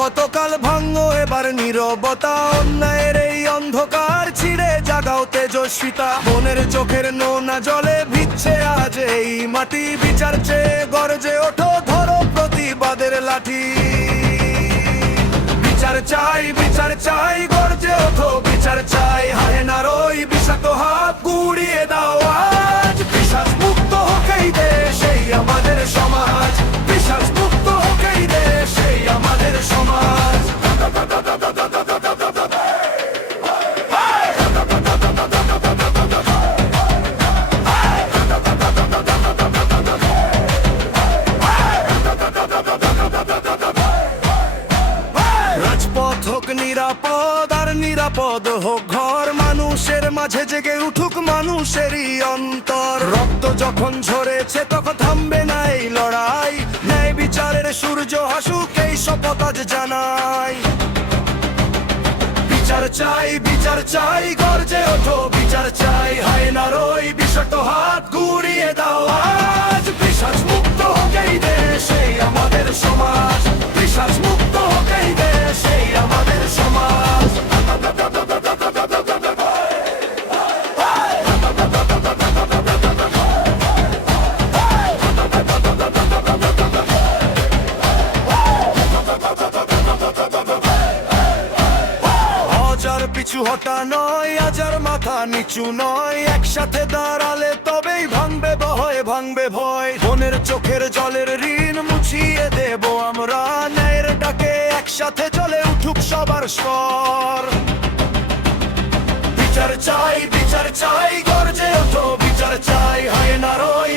কতকাল ভাঙো এবার নীরবতা, অন্যায়ের এই অন্ধকার ছিঁড়ে জাগাও তেজস্বিতা। মনের চোখের নোনা জলে ভিজছে আজ এই মাটি, বিচার চেয়ে গর্জে ওঠো, ধরো প্রতিবাদের লাঠি। বিচার চাই, বিচার চাই, গর্জে ওঠো, বিচার চাই। হায়নার ওই বিষাক্ত হাত গুড়িয়ে দাও আজ। পিশাচ মুক্ত হোকেই দেশ, এই আমাদের সমাজ। পিশাচ মুক্ত হোকেই দেশ, এই আমাদের সমাজ। রাজপথ হোক নিরাপদ, আর নিরাপদ হোক ঘর। মানুষের মাঝে জেগে উঠুক মানুষেরই অন্তর। রক্ত যখন ঝরেছে তখন থামবে না এই লড়াই। ন্যায় বিচারের সূর্য হাসুক, এই শপথ আজ জানাই। বিচার চাই, বিচার চাই, গর্জে ওঠো, বিচার চাই। হায়নার ওই বিষাক্ত হাত গুড়িয়ে দাও আজ। পিশাচ মুক্ত হোকেই দেশ, এই আমাদের সমাজ। পিশাচ মুক্ত হোকেই দেশ, এই আমাদের সমাজ। পিছু হটা নয়, আজার মাথা নিচু নয়। একসাথে দাঁড়ালে তবেই ভাঙবে ভয়, ভাঙবে ভয়। মনের চোখের জলের ঋণ মুছিয়ে দেব আমরা। ন্যায়ের ডাকে একসাথে চলে উঠুক সবার স্বর। বিচার চাই, বিচার চাই, গর্জে ওঠো, বিচার চাই। হায়নার ওই